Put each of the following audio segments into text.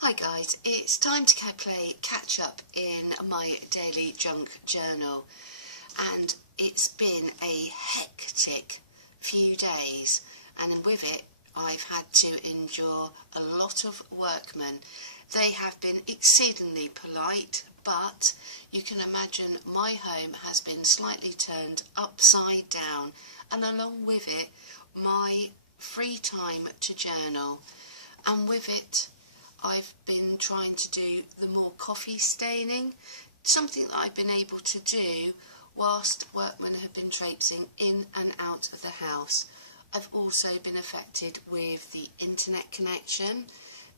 Hi guys, it's time to play catch up in my daily junk journal, and it's been a hectic few days, and with it I've had to endure a lot of workmen. They have been exceedingly polite, but you can imagine my home has been slightly turned upside down, and along with it my free time to journal, and with it I've been trying to do the more coffee staining, something that I've been able to do whilst workmen have been traipsing in and out of the house. I've also been affected with the internet connection.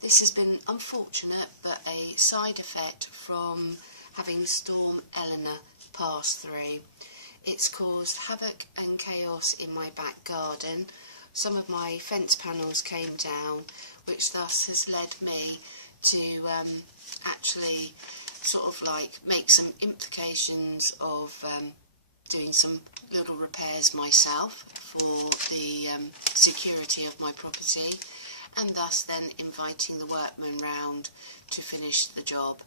This has been unfortunate, but a side effect from having Storm Eleanor pass through. It's caused havoc and chaos in my back garden. Some of my fence panels came down, which thus has led me to actually sort of like make some implications of doing some little repairs myself for the security of my property, and thus then inviting the workmen round to finish the job.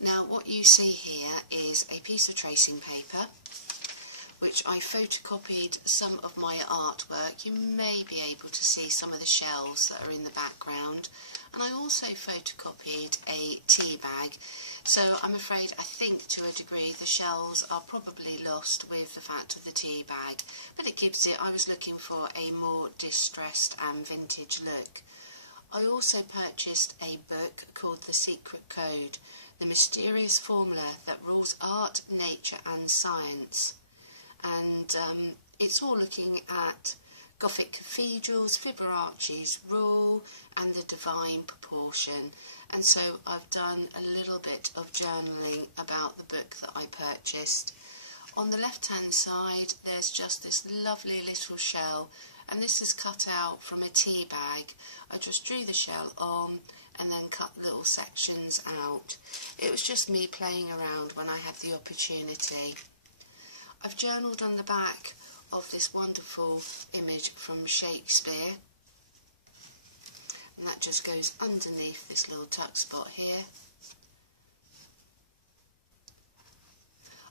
Now what you see here is a piece of tracing paper which I photocopied some of my artwork. You may be able to see some of the shells that are in the background, and I also photocopied a tea bag. So I'm afraid, I think to a degree, the shells are probably lost with the fact of the tea bag, but it gives it, I was looking for a more distressed and vintage look. I also purchased a book called The Secret Code, the mysterious formula that rules art, nature and science. And it's all looking at Gothic cathedrals, Fibonacci's rule and the divine proportion. And so I've done a little bit of journaling about the book that I purchased. On the left hand side there's just this lovely little shell, and this is cut out from a tea bag. I just drew the shell on and then cut little sections out. It was just me playing around when I had the opportunity. I've journalled on the back of this wonderful image from Shakespeare, and that just goes underneath this little tuck spot here.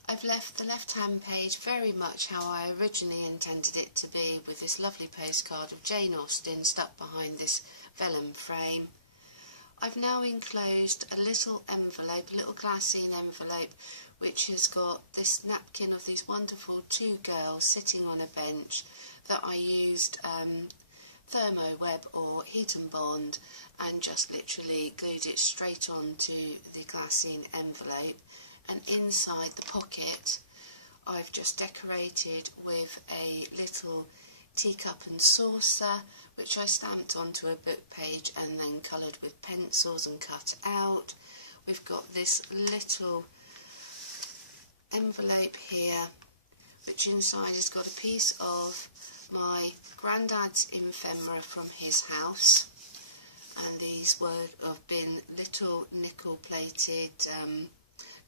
I've left the left hand page very much how I originally intended it to be, with this lovely postcard of Jane Austen stuck behind this vellum frame. I've now enclosed a little envelope, a little glassine envelope, which has got this napkin of these wonderful two girls sitting on a bench that I used Thermo Web or Heat and Bond, and just literally glued it straight onto the glassine envelope. And inside the pocket I've just decorated with a little teacup and saucer, which I stamped onto a book page and then coloured with pencils and cut out. We've got this little envelope here, which inside has got a piece of my granddad's ephemera from his house, and these have been little nickel plated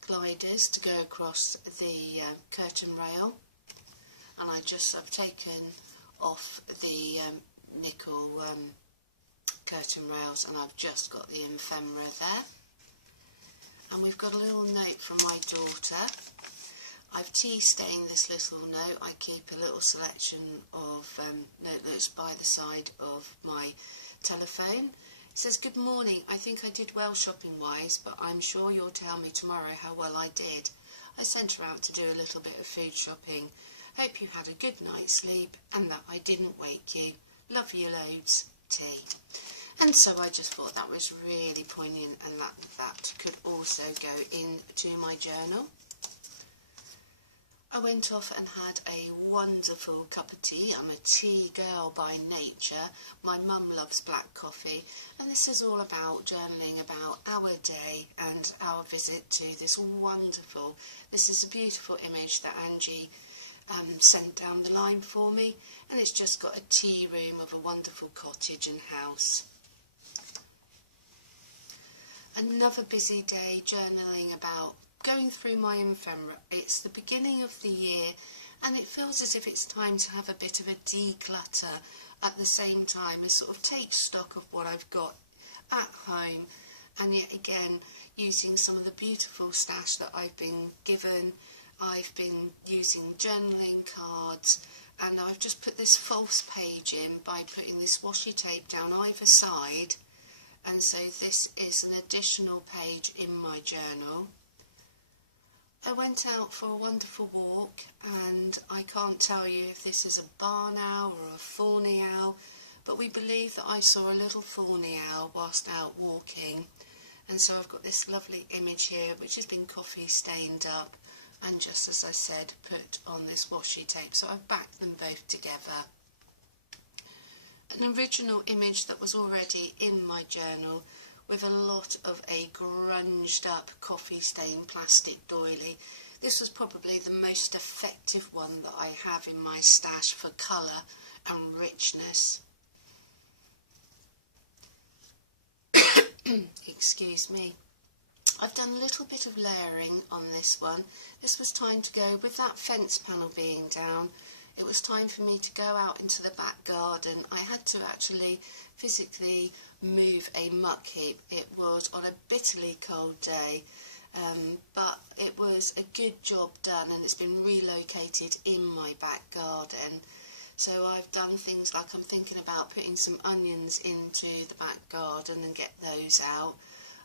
gliders to go across the curtain rail, and I've taken off the nickel curtain rails, and I've just got the ephemera there. And we've got a little note from my daughter. I've tea stained this little note. I keep a little selection of notes by the side of my telephone. It says, "Good morning, I think I did well shopping wise, but I'm sure you'll tell me tomorrow how well I did. I sent her out to do a little bit of food shopping. Hope you had a good night's sleep and that I didn't wake you. Love you loads, T." And so I just thought that was really poignant, and that could also go into my journal. I went off and had a wonderful cup of tea. I'm a tea girl by nature. My mum loves black coffee, and this is all about journaling about our day and our visit to this is a beautiful image that Angie sent down the line for me, and it's just got a tea room of a wonderful cottage and house. Another busy day journaling about going through my ephemera. It's the beginning of the year, and it feels as if it's time to have a bit of a declutter at the same time as sort of take stock of what I've got at home and yet again using some of the beautiful stash that I've been given. I've been using journaling cards, and I've just put this false page in by putting this washi tape down either side, and so this is an additional page in my journal. I went out for a wonderful walk, and I can't tell you if this is a barn owl or a fawny owl, but we believe that I saw a little fawny owl whilst out walking, and so I've got this lovely image here which has been coffee stained up, and just as I said, put on this washi tape, so I've backed them both together. An original image that was already in my journal with a lot of a grunged up coffee stained plastic doily. This was probably the most effective one that I have in my stash for colour and richness. Excuse me. I've done a little bit of layering on this one. This was time to go, with that fence panel being down, it was time for me to go out into the back garden. I had to actually physically move a muck heap. It was on a bitterly cold day, but it was a good job done, and it's been relocated in my back garden. So I've done things like I'm thinking about putting some onions into the back garden and get those out.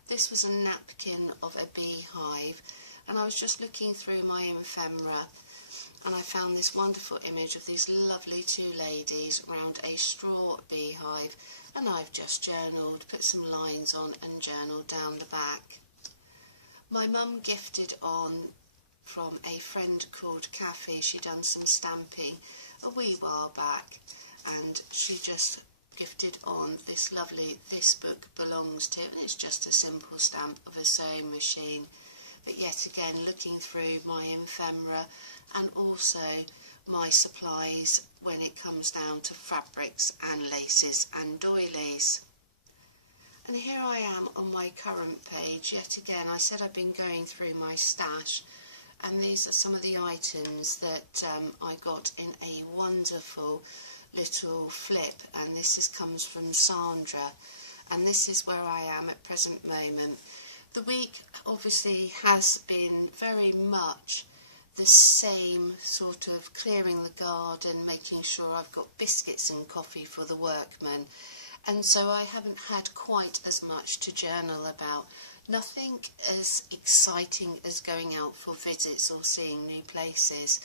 This was a napkin of a beehive, and I was just looking through my ephemera, and I found this wonderful image of these lovely two ladies around a straw beehive, and I've just journaled, put some lines on and journaled down the back. My mum gifted on from a friend called Kathy. She'd done some stamping a wee while back, and she just gifted on this lovely "This Book Belongs To," and it's just a simple stamp of a sewing machine. But yet again, looking through my ephemera and also my supplies when it comes down to fabrics and laces and doilies. And here I am on my current page. Yet again, I said I've been going through my stash, and these are some of the items that I got in a wonderful little flip, and this comes from Sandra, and this is where I am at present moment. The week obviously has been very much the same sort of clearing the garden, making sure I've got biscuits and coffee for the workmen, and so I haven't had quite as much to journal about. Nothing as exciting as going out for visits or seeing new places.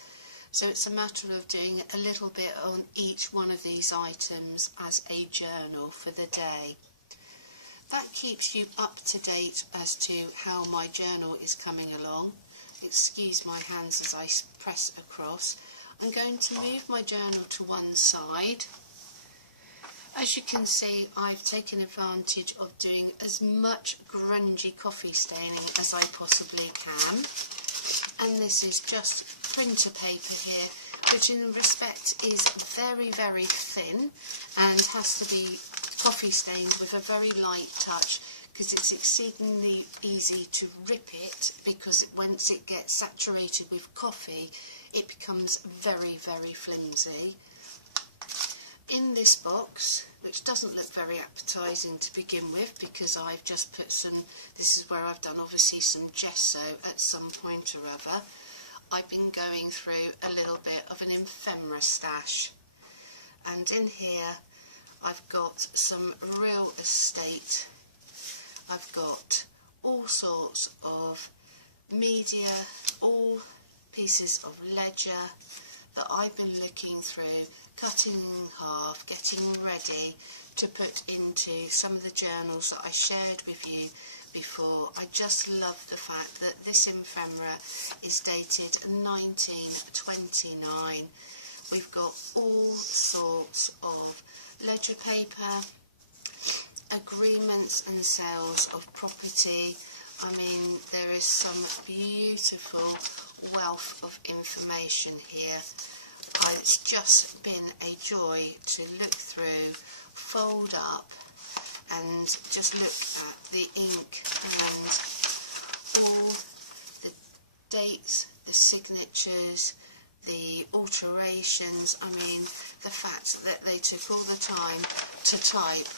So it's a matter of doing a little bit on each one of these items as a journal for the day. That keeps you up to date as to how my journal is coming along. Excuse my hands as I press across. I'm going to move my journal to one side. As you can see, I've taken advantage of doing as much grungy coffee staining as I possibly can. And this is just printer paper here, which in respect is very, very thin and has to be coffee stained with a very light touch, because it's exceedingly easy to rip it, because once it gets saturated with coffee it becomes very, very flimsy. In this box, which doesn't look very appetising to begin with, because I've just put some, this is where I've done obviously some gesso at some point or other, I've been going through a little bit of an ephemera stash, and in here I've got some real estate, I've got all sorts of media, all pieces of ledger that I've been looking through, cutting in half, getting ready to put into some of the journals that I shared with you before. I just love the fact that this ephemera is dated 1929. We've got all sorts of ledger paper, agreements and sales of property. I mean, there is some beautiful wealth of information here. It's just been a joy to look through, fold up, and just look at the ink and all the dates, the signatures, the alterations. I mean, the fact that they took all the time to type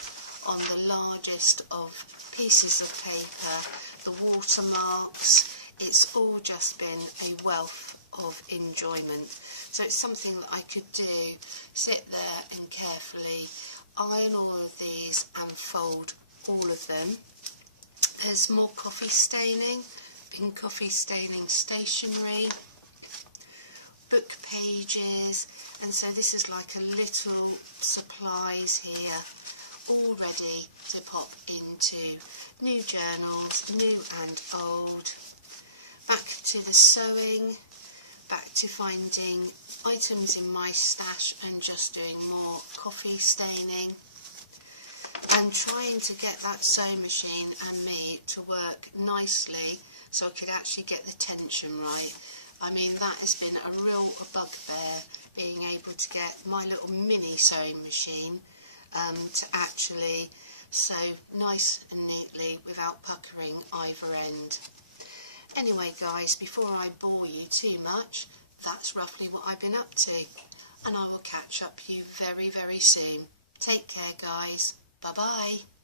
on the largest of pieces of paper, the watermarks. It's all just been a wealth of enjoyment. So it's something that I could do, sit there and carefully iron all of these and fold all of them. There's more coffee staining, pink coffee staining stationery, book pages, and so this is like a little supplies here, all ready to pop into new journals, new and old. Back to the sewing, back to finding items in my stash and just doing more coffee staining, and trying to get that sewing machine and me to work nicely so I could actually get the tension right. I mean, that has been a real bugbear, being able to get my little mini sewing machine to actually sew nice and neatly without puckering either end. Anyway guys, before I bore you too much, that's roughly what I've been up to, and I will catch up with you very, very soon. Take care guys. Bye bye.